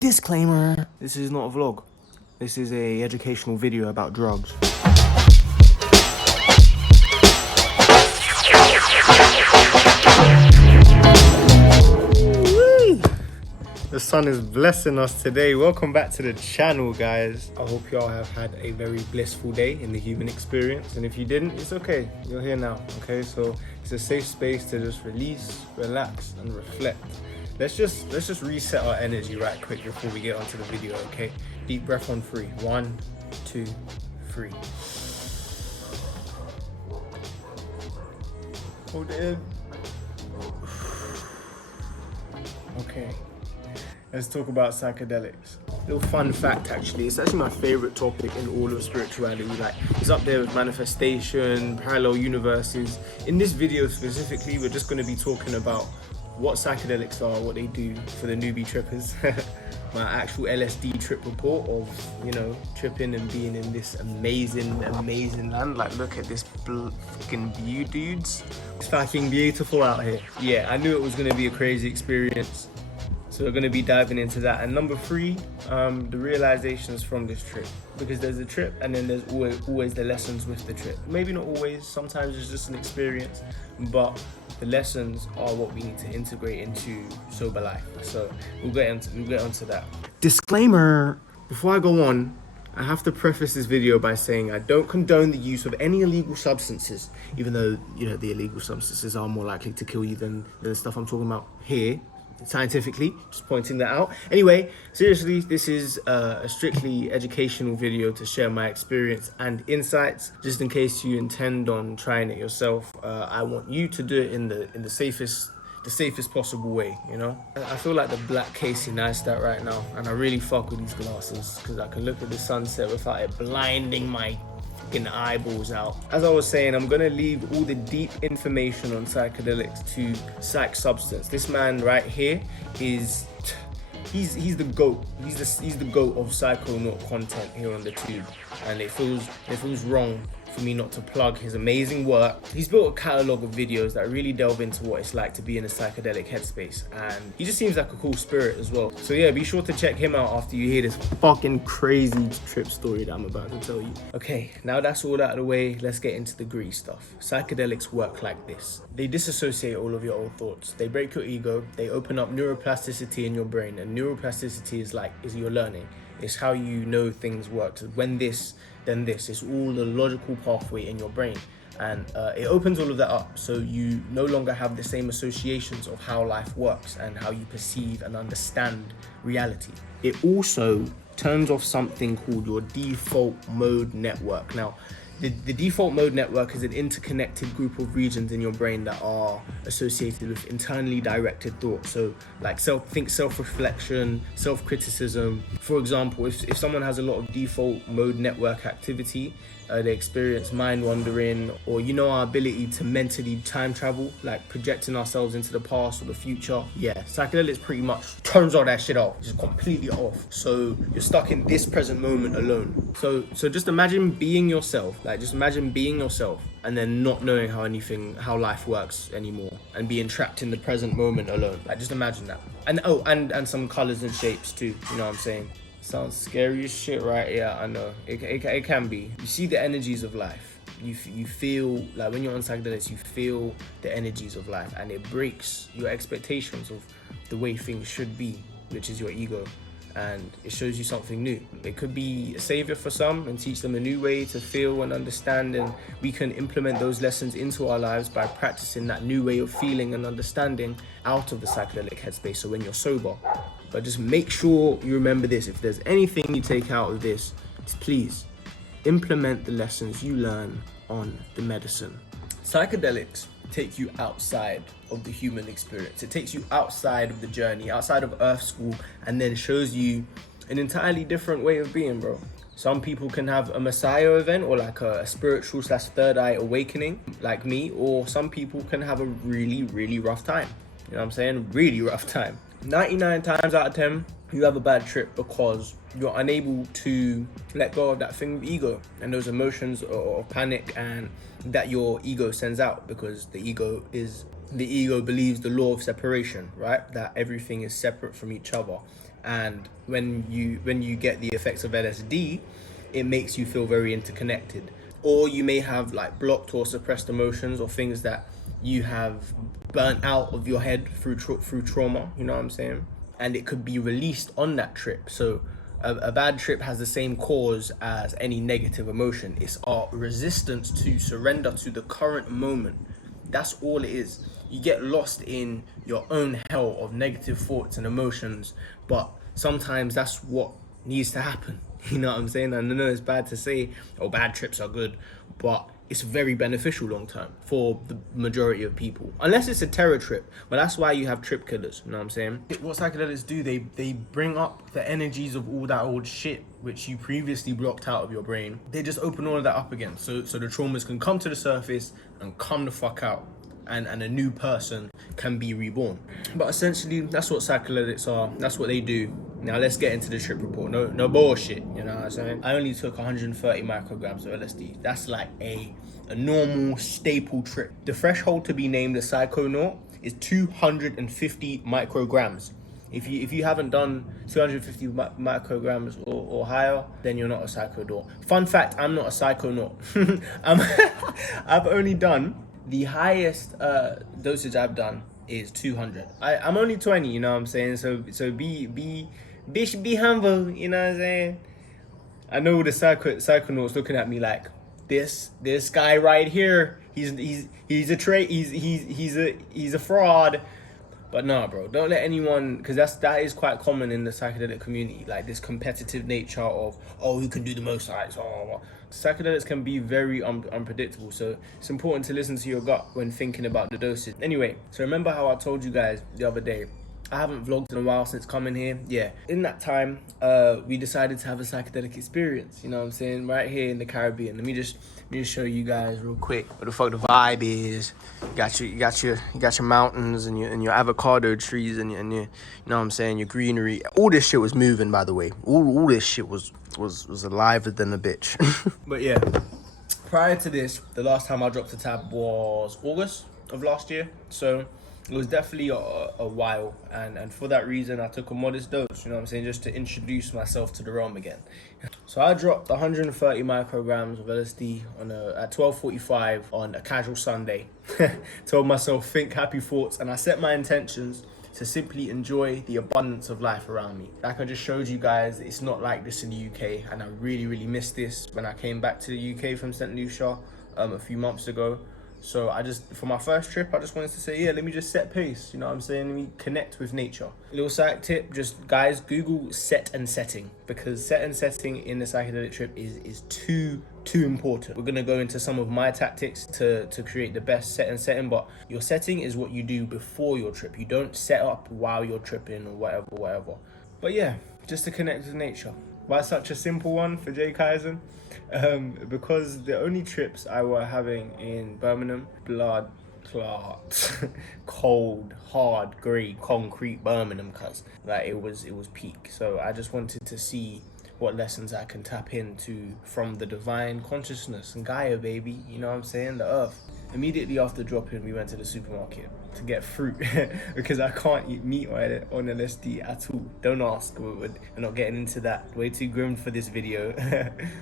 Disclaimer, this is not a vlog. This is a educational video about drugs. The sun is blessing us today. Welcome back to the channel, guys. I hope y'all have had a very blissful day in the human experience. And if you didn't, it's okay. You're here now, okay? So it's a safe space to just release, relax, and reflect. Let's just reset our energy right quick before we get onto the video, okay? Deep breath on 3. 1, 2, 3. Hold it in. Okay. Let's talk about psychedelics. Little fun fact, actually, it's actually my favorite topic in all of spirituality. Like, it's up there with manifestation, parallel universes. In this video specifically, we're just going to be talking about what psychedelics are, what they do for the newbie trippers. My actual LSD trip report of, you know, tripping and being in this amazing land. Like, look at this fucking view, dudes. It's fucking beautiful out here. Yeah, I knew it was going to be a crazy experience. So we're going to be diving into that. And number 3, the realizations from this trip. Because there's a trip and then there's always the lessons with the trip. Maybe not always, sometimes it's just an experience, but the lessons are what we need to integrate into sober life. So we'll get onto that. Disclaimer, before I go on, I have to preface this video by saying I don't condone the use of any illegal substances, even though, you know, the illegal substances are more likely to kill you than the stuff I'm talking about here. Scientifically, just pointing that out. Anyway, seriously, this is a strictly educational video to share my experience and insights. Just in case you intend on trying it yourself, I want you to do it in the safest possible way. You know, I feel like the black Casey Neistat right now, and I really fuck with these glasses because I can look at the sunset without it blinding my eyeballs out. As I was saying, I'm gonna leave all the deep information on psychedelics to Psych Substance. This man right here is he's the GOAT. He's the GOAT of psychonaut content here on the tube, and it feels wrong for me not to plug his amazing work. He's built a catalogue of videos that really delve into what it's like to be in a psychedelic headspace, and he just seems like a cool spirit as well. So yeah, be sure to check him out after you hear this fucking crazy trip story that I'm about to tell you. Okay, now that's all out of the way, let's get into the gritty stuff. Psychedelics work like this. They disassociate all of your old thoughts. They break your ego. They open up neuroplasticity in your brain, and neuroplasticity is your learning. It's how you know things work. So when this, then this. It's all the logical pathway in your brain. And it opens all of that up, so you no longer have the same associations of how life works and how you perceive and understand reality. It also turns off something called your default mode network. Now, the default mode network is an interconnected group of regions in your brain that are associated with internally directed thought. So like self-reflection, self-criticism. For example, if someone has a lot of default mode network activity, they experience mind wandering, or, you know, our ability to mentally time travel, like projecting ourselves into the past or the future. Yeah, psychedelics pretty much turns all that shit off, just completely off. So you're stuck in this present moment alone. So just imagine being yourself, and then not knowing how life works anymore, and being trapped in the present moment alone. Like, just imagine that. And some colors and shapes too, you know what I'm saying? Sounds scary as shit, right? Yeah, I know. It can be. You see the energies of life. You feel, like, when you're on psychedelics, you feel the energies of life, and it breaks your expectations of the way things should be, which is your ego, and it shows you something new. It could be a savior for some and teach them a new way to feel and understand, and we can implement those lessons into our lives by practicing that new way of feeling and understanding out of the psychedelic headspace, so when you're sober. But just make sure you remember this. If there's anything you take out of this, please implement the lessons you learn on the medicine. Psychedelics take you outside of the human experience. It takes you outside of the journey, outside of Earth School, and then shows you an entirely different way of being, bro. Some people can have a Messiah event, or like a spiritual / third eye awakening, like me, or some people can have a really, really rough time. You know what I'm saying? Really rough time. 99 times out of 10, you have a bad trip because you're unable to let go of that thing of ego and those emotions of panic and that your ego sends out, because the ego believes the law of separation, right? That everything is separate from each other. And when you get the effects of LSD, it makes you feel very interconnected. Or you may have like blocked or suppressed emotions or things that you have burnt out of your head through trauma, you know what I'm saying? And it could be released on that trip. So a bad trip has the same cause as any negative emotion. It's our resistance to surrender to the current moment. That's all it is. You get lost in your own hell of negative thoughts and emotions, but sometimes that's what needs to happen. You know what I'm saying? And I know it's bad to say, oh, bad trips are good, but it's very beneficial long term for the majority of people. Unless it's a terror trip, but that's why you have trip killers, you know what I'm saying? What psychedelics do, they bring up the energies of all that old shit which you previously blocked out of your brain. They just open all of that up again, so the traumas can come to the surface and come the fuck out. And a new person can be reborn. But essentially, that's what psychedelics are. That's what they do. Now let's get into the trip report. No bullshit, you know what I'm saying? I only took 130 micrograms of LSD. That's like a normal staple trip. The threshold to be named a psychonaut is 250 micrograms. If you haven't done 250 micrograms or higher, then you're not a psychonaut. Fun fact, I'm not a psychonaut. I've only done, the highest dosage I've done is 200. I'm only 20, you know what I'm saying? So be humble, you know what I'm saying? I know the psychonauts looking at me like, this guy right here, he's a fraud. But no, bro, don't let anyone, because that is quite common in the psychedelic community, like this competitive nature of, oh, who can do the most sites, psychedelics can be very unpredictable, so it's important to listen to your gut when thinking about the dosage. Anyway, so remember how I told you guys the other day, I haven't vlogged in a while since coming here. Yeah, in that time, we decided to have a psychedelic experience, you know what I'm saying, right here in the Caribbean. Let me just show you guys real quick what the fuck the vibe is. You got your mountains and your avocado trees and your, you know what I'm saying, your greenery. All this shit was moving, by the way. All this shit was alive than a bitch. But yeah, prior to this, the last time I dropped a tab was August of last year. So it was definitely a while, and for that reason I took a modest dose, you know what I'm saying, just to introduce myself to the realm again. So I dropped 130 micrograms of LSD at 12:45 on a casual Sunday. Told myself, think happy thoughts, and I set my intentions to simply enjoy the abundance of life around me. Like I just showed you guys, it's not like this in the UK, and I really missed this when I came back to the UK from St. Lucia a few months ago. So for my first trip, I just wanted to say, yeah, let me just set pace, you know what I'm saying? Let me connect with nature. Little psych tip, just guys, Google set and setting, because set and setting in the psychedelic trip is too important. We're gonna go into some of my tactics to create the best set and setting, but your setting is what you do before your trip. You don't set up while you're tripping or whatever. But yeah, just to connect with nature. Why such a simple one for Jay Kaizen? Because the only trips I were having in Birmingham, blood clot, cold, hard, grey, concrete Birmingham, cuz like it was peak. So I just wanted to see what lessons I can tap into from the divine consciousness and Gaia, baby, you know what I'm saying, the earth. Immediately after dropping, we went to the supermarket to get fruit because I can't eat meat on LSD at all. Don't ask, we're not getting into that. Way too grim for this video.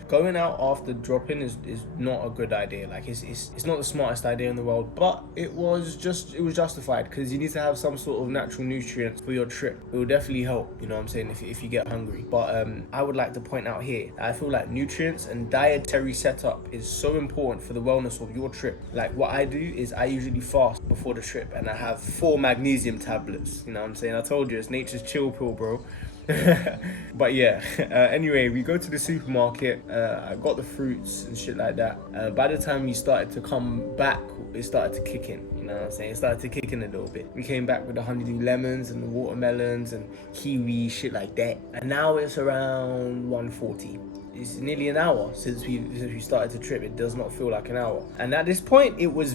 Going out after dropping is not a good idea. Like it's not the smartest idea in the world, but it was justified because you need to have some sort of natural nutrients for your trip. It will definitely help, you know what I'm saying, if you get hungry. But I would like to point out here, I feel like nutrients and dietary setup is so important for the wellness of your trip. Like what I do is I usually fast before the trip and I have 4 magnesium tablets, you know what I'm saying? I told you, it's nature's chill pill, bro. But yeah, anyway, we go to the supermarket, I got the fruits and shit like that. By the time we started to come back, it started to kick in, you know what I'm saying? It started to kick in a little bit. We came back with the honeydew lemons and the watermelons and kiwi, shit like that. And now it's around 1:40. It's nearly an hour since we started to trip. It does not feel like an hour. And at this point, it was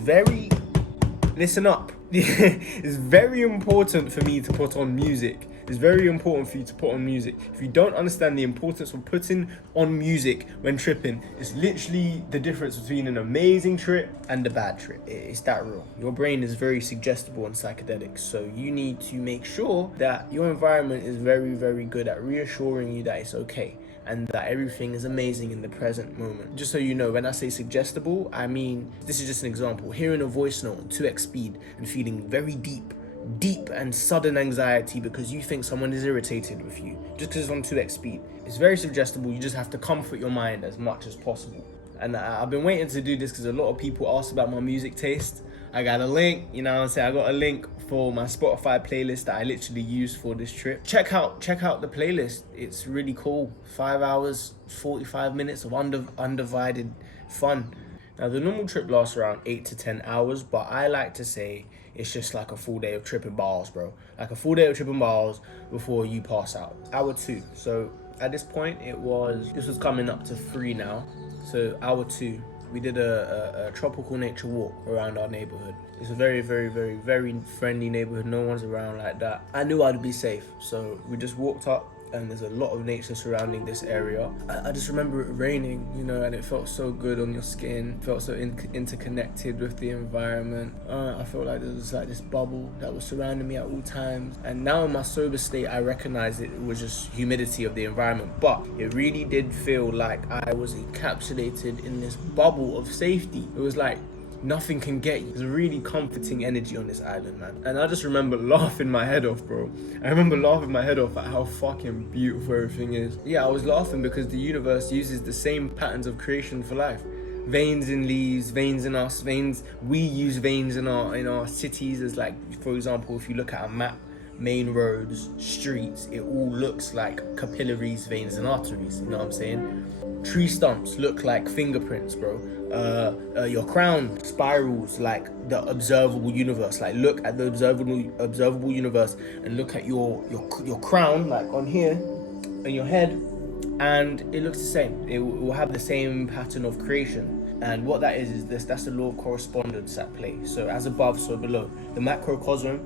listen up. It's very important for me to put on music. It's very important for you to put on music. If you don't understand the importance of putting on music when tripping, it's literally the difference between an amazing trip and a bad trip. It's that real. Your brain is very suggestible on psychedelics, so you need to make sure that your environment is very, very good at reassuring you that it's okay and that everything is amazing in the present moment. Just so you know, when I say suggestible, I mean, this is just an example. Hearing a voice note on 2x speed and feeling very deep and sudden anxiety because you think someone is irritated with you just because it's on 2x speed. It's very suggestible. You just have to comfort your mind as much as possible. And I've been waiting to do this because a lot of people ask about my music taste. I got a link, you know what I'm saying? I got a link for my Spotify playlist that I literally used for this trip. Check out the playlist. It's really cool. 5 hours, 45 minutes of undivided fun. Now the normal trip lasts around 8 to 10 hours, but I like to say it's just like a full day of tripping bars, bro. Like a full day of tripping bars before you pass out. Hour 2. So at this point, this was coming up to 3 now. So hour 2, we did a tropical nature walk around our neighborhood. It's a very, very, very, very friendly neighborhood. No one's around like that. I knew I'd be safe. So we just walked up and there's a lot of nature surrounding this area. I just remember it raining, you know, and it felt so good on your skin. Felt so interconnected with the environment. I felt like there was like this bubble that was surrounding me at all times. And now in my sober state, I recognized it was just humidity of the environment. But it really did feel like I was encapsulated in this bubble of safety. It was like, nothing can get you. There's a really comforting energy on this island, man. And I just remember laughing my head off, bro. I remember laughing my head off at how fucking beautiful everything is. Yeah, I was laughing because the universe uses the same patterns of creation for life. Veins in leaves, veins in us, veins. We use veins in our cities as, like, for example, if you look at a map, main roads, streets, it all looks like capillaries, veins and arteries, you know what I'm saying? Tree stumps look like fingerprints, bro. Your crown spirals like the observable universe. Like, look at the observable universe and look at your crown, like on here, on your head, and it looks the same. It will have the same pattern of creation. And what that is that's the law of correspondence at play. So as above, so below. The macrocosm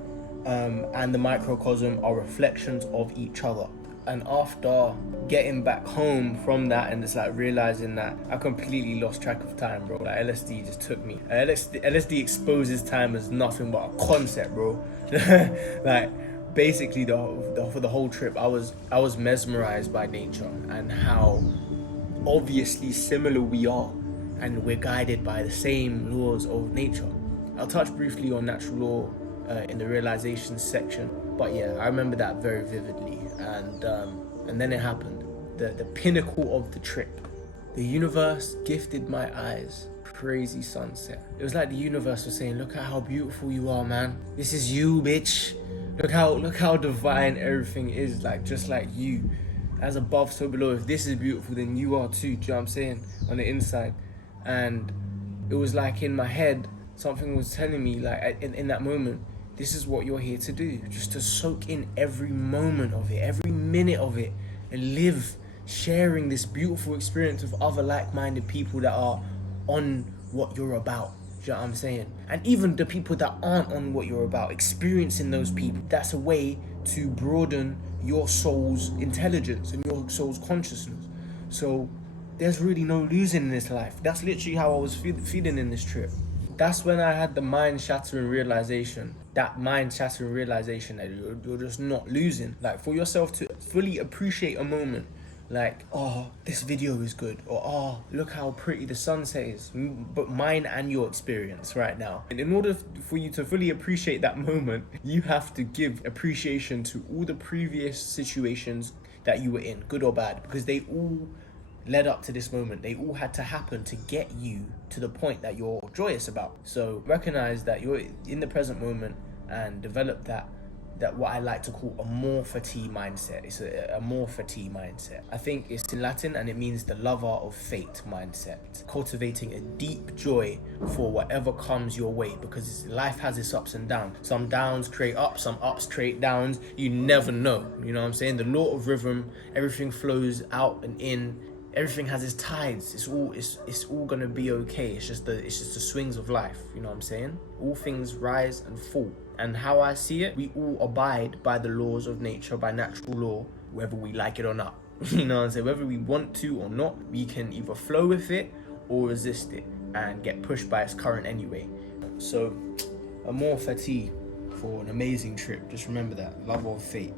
and the microcosm are reflections of each other. And after getting back home from that and just like realizing that I completely lost track of time, bro. Like LSD just took me. LSD exposes time as nothing but a concept, bro. Like basically for the whole trip, I was mesmerized by nature and how obviously similar we are, and we're guided by the same laws of nature. I'll touch briefly on natural law in the realizations section, but yeah, I remember that very vividly. And then it happened, the pinnacle of the trip. The universe gifted my eyes crazy sunset. It was like the universe was saying, look at how beautiful you are, man. This is you, bitch. Look how divine everything is, like just like you. As above, so below. If this is beautiful, then you are too. Do you know what I'm saying? On the inside. And it was like in my head, something was telling me, like in that moment, this is what you're here to do. Just to soak in every moment of it, every minute of it, and live sharing this beautiful experience with other like-minded people that are on what you're about. Do you know what I'm saying? And even the people that aren't on what you're about, experiencing those people, that's a way to broaden your soul's intelligence and your soul's consciousness. So there's really no losing in this life. That's literally how I was feeling in this trip. That's when I had the mind-shattering realization. That mind-shattering realization that you're just not losing. Like, for yourself to fully appreciate a moment, like, oh, this video is good, or oh, look how pretty the sunset is, but mine and your experience right now. And in order for you to fully appreciate that moment, you have to give appreciation to all the previous situations that you were in, good or bad, because they all led up to this moment. They all had to happen to get you to the point that you're joyous about. So recognize that you're in the present moment and develop that what I like to call a morphety mindset. It's a morphety mindset. I think it's in Latin and it means the lover of fate mindset. Cultivating a deep joy for whatever comes your way, because life has its ups and downs. Some downs create ups, some ups create downs. You never know. You know what I'm saying? The law of rhythm, everything flows out and in. Everything has its tides. It's all gonna be okay. It's just the swings of life. You know what I'm saying? All things rise and fall. And how I see it, we all abide by the laws of nature, by natural law, whether we like it or not. You know what I'm saying? Whether we want to or not, we can either flow with it or resist it and get pushed by its current anyway. So, amor fati for an amazing trip. Just remember that, love or fate.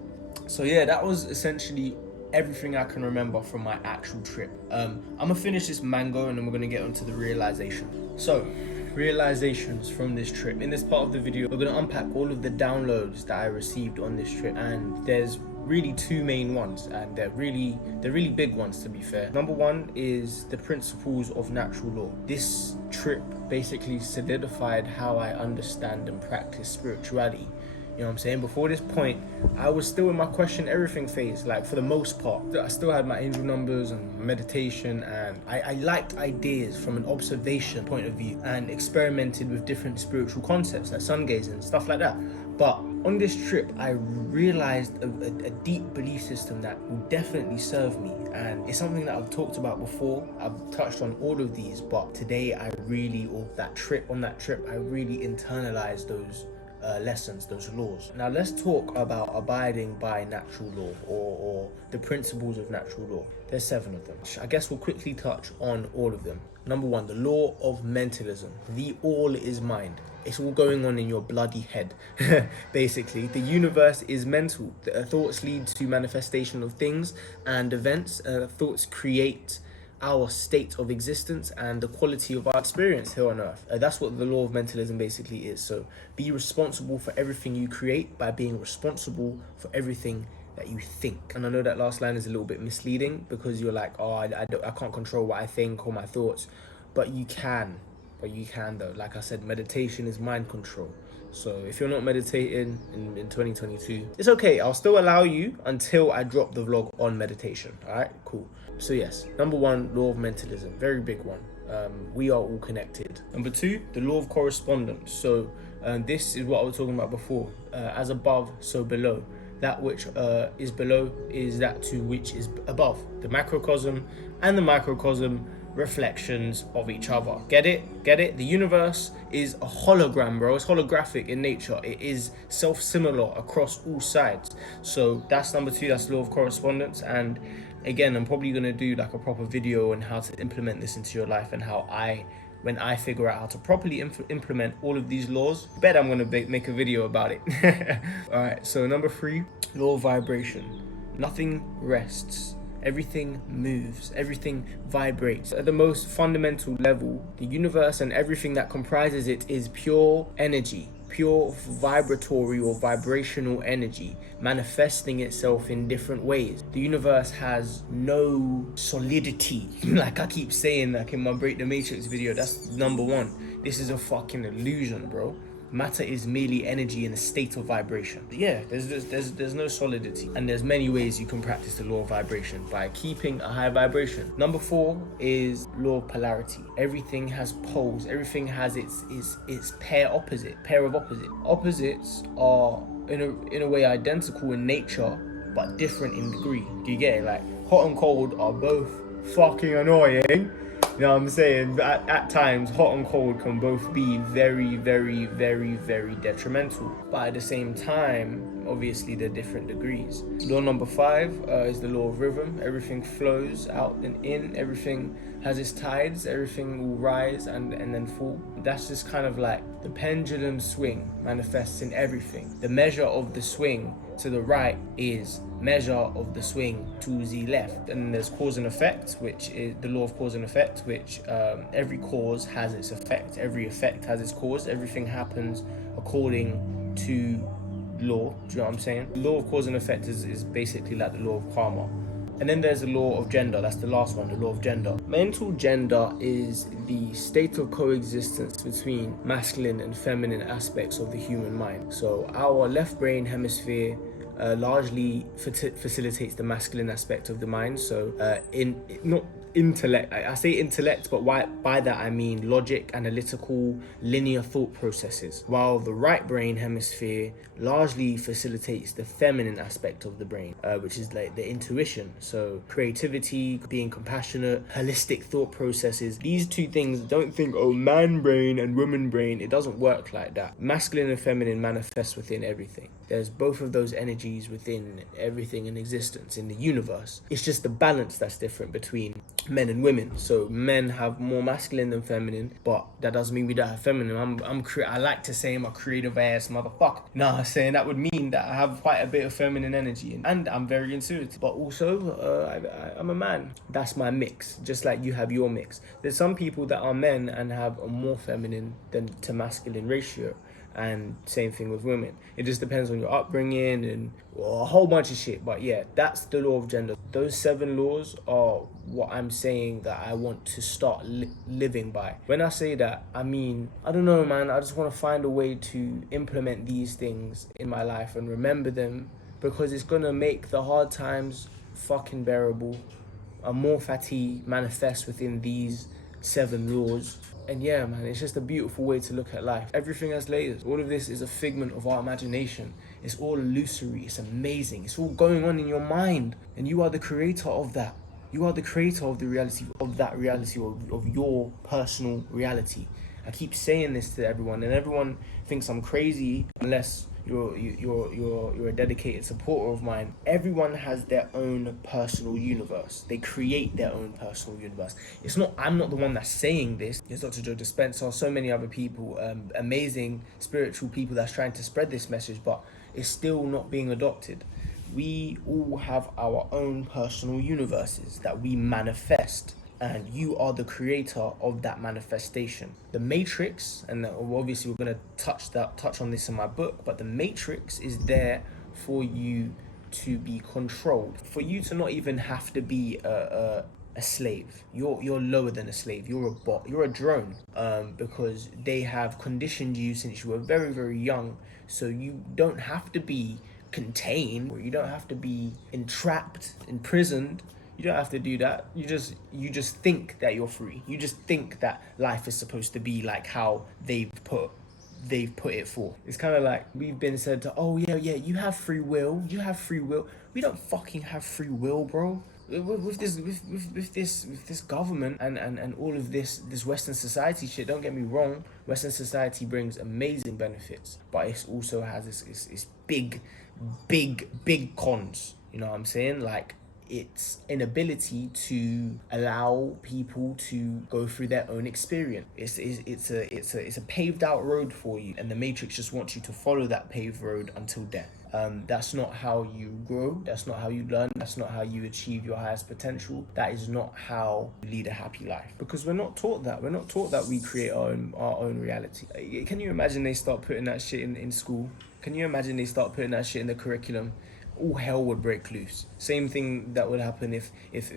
So yeah, that was essentially everything I can remember from my actual trip. I'm gonna finish this mango and then we're gonna get onto the realization. So, realizations from this trip. In this part of the video, we're gonna unpack all of the downloads that I received on this trip, and there's really two main ones, and they're really big ones, to be fair. Number one is the principles of natural law. This trip basically solidified how I understand and practice spirituality. You know what I'm saying? Before this point, I was still in my question everything phase, like for the most part. I still had my angel numbers and meditation, and I liked ideas from an observation point of view and experimented with different spiritual concepts like sun gazing and stuff like that. But on this trip, I realized a deep belief system that will definitely serve me. And it's something that I've talked about before. I've touched on all of these, but today I really internalized those lessons, those laws. Now let's talk about abiding by natural law or the principles of natural law. There's 7 of them. I guess we'll quickly touch on all of them. Number 1, the law of mentalism. The all is mind. It's all going on in your bloody head. Basically, the universe is mental. Thoughts lead to manifestation of things and events. Thoughts create our state of existence and the quality of our experience here on earth. That's what the law of mentalism basically is. So be responsible for everything you create by being responsible for everything that you think. And I know that last line is a little bit misleading because you're like, oh, I can't control what I think or my thoughts, but you can though. Like I said, meditation is mind control. So if you're not meditating in 2022, it's okay. I'll still allow you until I drop the vlog on meditation. All right, cool. So yes, number 1, law of mentalism, very big one. We are all connected. Number 2, the law of correspondence. So this is what I was talking about before. As above, so below. That which is below is that to which is above. The macrocosm and the microcosm reflections of each other. Get it? The universe is a hologram, bro. It's holographic in nature. It is self-similar across all sides. So that's number 2, that's law of correspondence. And again, I'm probably going to do like a proper video on how to implement this into your life and how when I figure out how to properly implement all of these laws, bet I'm going to make a video about it. All right, so number 3, law of vibration. Nothing rests. Everything moves, everything vibrates. At the most fundamental level, the universe and everything that comprises it is pure energy, pure vibratory or vibrational energy, manifesting itself in different ways. The universe has no solidity. Like I keep saying, like in my Break the Matrix video, that's number 1. This is a fucking illusion, bro. Matter is merely energy in a state of vibration. Yeah, there's no solidity. And there's many ways you can practice the law of vibration by keeping a high vibration. Number 4 is law of polarity. Everything has poles. Everything has its pair of opposite. Opposites are in a way identical in nature, but different in degree. Do you get it? Like hot and cold are both fucking annoying. You know what I'm saying? But at times, hot and cold can both be very, very, very, very detrimental. But at the same time, obviously, they're different degrees. Law number 5 is the law of rhythm. Everything flows out and in. Everything has its tides. Everything will rise and then fall. That's just kind of like the pendulum swing manifests in everything. The measure of the swing to the right is measure of the swing to the left. And there's cause and effect, which is the law of cause and effect, which every cause has its effect. Every effect has its cause. Everything happens according to law. Do you know what I'm saying? The law of cause and effect is basically like the law of karma. And then there's the law of gender. That's the last one, the law of gender. Mental gender is the state of coexistence between masculine and feminine aspects of the human mind. So our left brain hemisphere largely facilitates the masculine aspect of the mind. So not intellect, I say intellect, but by that I mean logic, analytical, linear thought processes, while the right brain hemisphere largely facilitates the feminine aspect of the brain, which is like the intuition. So creativity, being compassionate, holistic thought processes. These two things, don't think, oh, man brain and woman brain. It doesn't work like that. Masculine and feminine manifest within everything. There's both of those energies within everything in existence, in the universe. It's just the balance that's different between men and women. So men have more masculine than feminine, but that doesn't mean we don't have feminine. I like to say I'm a creative ass motherfucker. Nah, saying that would mean that I have quite a bit of feminine energy, and I'm very intuitive. But also, I'm a man. That's my mix. Just like you have your mix. There's some people that are men and have a more feminine than to masculine ratio. And same thing with women. It just depends on your upbringing and a whole bunch of shit. But yeah, that's the law of gender. Those 7 laws are what I'm saying that I want to start living by. When I say that, I mean, I don't know, man. I just want to find a way to implement these things in my life and remember them, because it's going to make the hard times fucking bearable. A more fatigue manifests within these 7 laws. And yeah, man, it's just a beautiful way to look at life. Everything has layers. All of this is a figment of our imagination. It's all illusory. It's amazing. It's all going on in your mind. And you are the creator of that. You are the creator of the reality, of that reality, of your personal reality. I keep saying this to everyone, and everyone thinks I'm crazy unless you're a dedicated supporter of mine. Everyone has their own personal universe. They create their own personal universe. I'm not the one that's saying this. It's Dr. Joe Dispenza, so many other people, amazing spiritual people that's trying to spread this message, but it's still not being adopted. We all have our own personal universes that we manifest, and you are the creator of that manifestation. The matrix, and obviously we're going to touch on this in my book, but the matrix is there for you to be controlled, for you to not even have to be a slave. You're lower than a slave. You're a bot. You're a drone, because they have conditioned you since you were very, very young. So you don't have to be contained, or you don't have to be entrapped, imprisoned. You don't have to do that. You just think that you're free. You just think that life is supposed to be like how they've put it for. It's kind of like we've been said to, oh yeah, you have free will. You have free will. We don't fucking have free will, bro. With this government and all of this Western society shit, don't get me wrong, Western society brings amazing benefits, but it also has this big cons. You know what I'm saying? Like, its inability to allow people to go through their own experience. It's a paved out road for you, and the Matrix just wants you to follow that paved road until death. That's not how you grow. That's not how you learn. That's not how you achieve your highest potential. That is not how you lead a happy life. Because we're not taught that. We're not taught that we create our own reality. Can you imagine they start putting that shit in school? Can you imagine they start putting that shit in the curriculum? All hell would break loose. Same thing that would happen if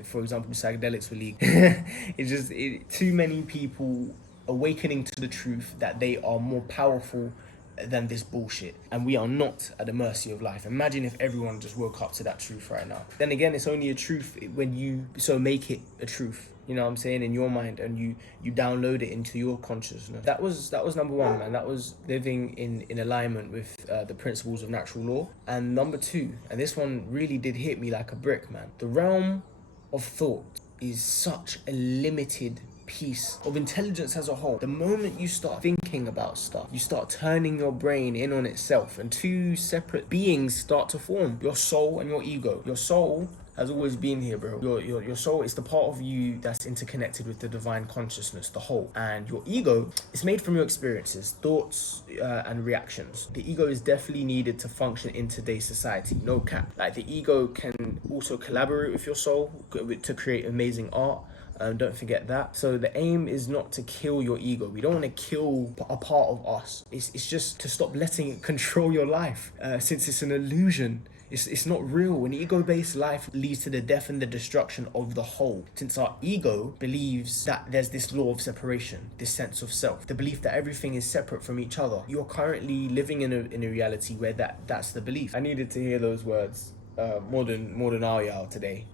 for example, psychedelics were legal. Too many people awakening to the truth that they are more powerful than this bullshit, and we are not at the mercy of life. Imagine if everyone just woke up to that truth right now. Then again, it's only a truth when you make it a truth. You know what I'm saying, in your mind, and you download it into your consciousness. That was number one, man. That was living in alignment with the principles of natural law. And number two, and this one really did hit me like a brick, man. The realm of thought is such a limited piece of intelligence as a whole. The moment you start thinking about stuff, you start turning your brain in on itself, and two separate beings start to form. Your soul and your ego. Your soul has always been here, bro. Your soul is the part of you that's interconnected with the divine consciousness, the whole. And your ego is made from your experiences, thoughts, and reactions. The ego is definitely needed to function in today's society, no cap. Like, the ego can also collaborate with your soul to create amazing art. Don't forget that. So the aim is not to kill your ego. We don't want to kill a part of us. It's just to stop letting it control your life, since it's an illusion. It's not real. An ego-based life leads to the death and the destruction of the whole. Since our ego believes that there's this law of separation, this sense of self, the belief that everything is separate from each other. You're currently living in a reality where that's the belief. I needed to hear those words more than Aryal today,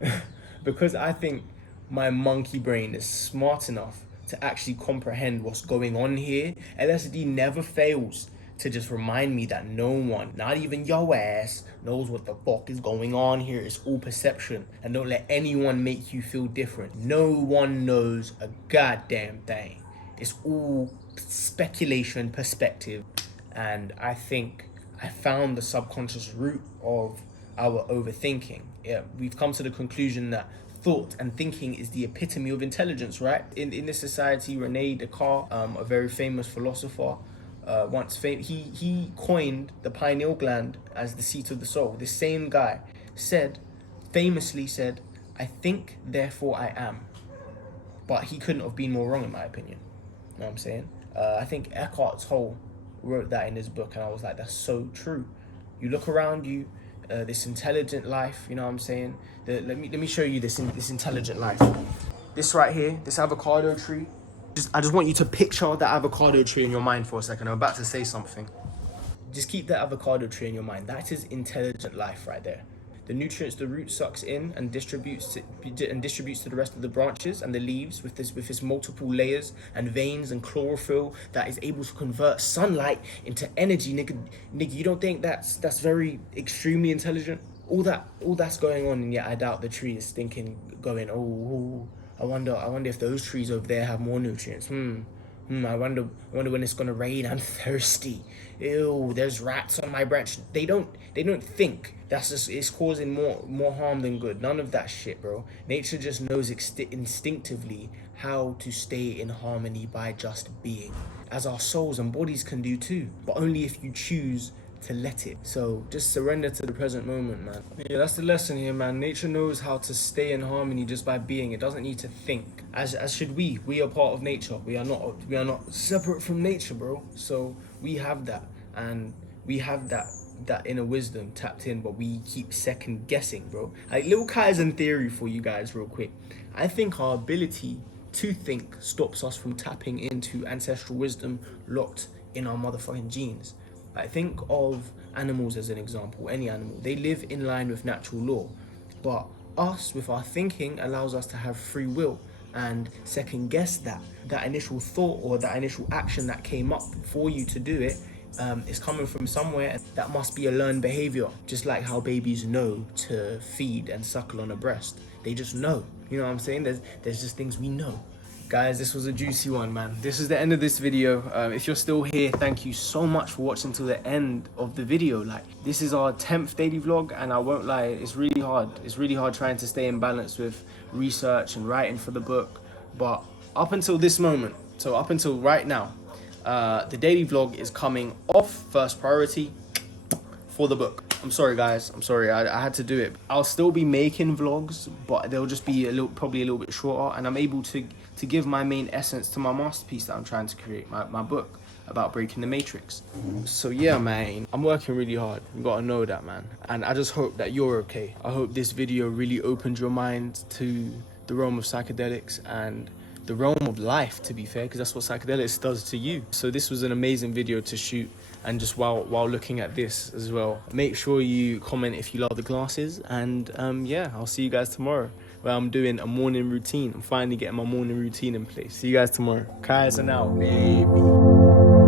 because I think my monkey brain is smart enough to actually comprehend what's going on here. LSD never fails to just remind me that no one, not even your ass, knows what the fuck is going on here. It's all perception, and don't let anyone make you feel different. No one knows a goddamn thing. It's all speculation, perspective, and I think I found the subconscious root of our overthinking. Yeah, we've come to the conclusion that thought and thinking is the epitome of intelligence, right? In this society, Rene Descartes, a very famous philosopher, he coined the pineal gland as the seat of the soul. This same guy famously said, "I think, therefore I am." But he couldn't have been more wrong, in my opinion. You know what I'm saying? I think Eckhart Tolle wrote that in his book, and I was like, that's so true. You look around you, this intelligent life, you know what I'm saying? Let me show you this intelligent life. This right here, this avocado tree. I just want you to picture the avocado tree in your mind for a second. I'm about to say something. Just keep the avocado tree in your mind. That is intelligent life right there. The nutrients the root sucks in and distributes to the rest of the branches and the leaves with its multiple layers and veins and chlorophyll that is able to convert sunlight into energy. Nigga, you don't think that's very extremely intelligent? All that's going on, and yet I doubt the tree is going, oh, I wonder if those trees over there have more nutrients. I wonder when it's gonna rain. I'm thirsty. Ew, there's rats on my branch. They don't think it's causing more harm than good. None of that shit, bro. Nature just knows instinctively how to stay in harmony by just being, as our souls and bodies can do too, but only if you choose to let it. So just surrender to the present moment, man. Yeah, that's the lesson here, man. Nature knows how to stay in harmony just by being. It doesn't need to think. As should we. We are part of nature. We are not separate from nature, bro. So we have that, and we have that inner wisdom tapped in, but we keep second guessing, bro. Like, little Kaizen theory for you guys real quick. I think our ability to think stops us from tapping into ancestral wisdom locked in our motherfucking genes. I think of animals as an example. Any animal, they live in line with natural law, but us, with our thinking, allows us to have free will and second guess that initial thought or that initial action that came up for you to do it. Is coming from somewhere. That must be a learned behavior, just like how babies know to feed and suckle on a breast. They just know, you know what I'm saying? There's just things we know. Guys, this was a juicy one, man. This is the end of this video. If you're still here, thank you so much for watching till the end of the video. Like, this is our 10th daily vlog, and I won't lie, it's really hard. It's really hard trying to stay in balance with research and writing for the book. But up until this moment, so up until right now, the daily vlog is coming off first priority for the book. I'm sorry, guys. I'm sorry. I had to do it. I'll still be making vlogs, but they'll just be probably a little bit shorter, and I'm able to give my main essence to my masterpiece that I'm trying to create, my book about breaking the matrix. So yeah, man, I'm working really hard. You gotta know that, man. And I just hope that you're okay. I hope this video really opened your mind to the realm of psychedelics and the realm of life, to be fair, because that's what psychedelics does to you. So this was an amazing video to shoot, and just while looking at this as well, make sure you comment if you love the glasses, and yeah, I'll see you guys tomorrow, where I'm doing a morning routine. I'm finally getting my morning routine in place. See you guys tomorrow. Kaizen out, baby.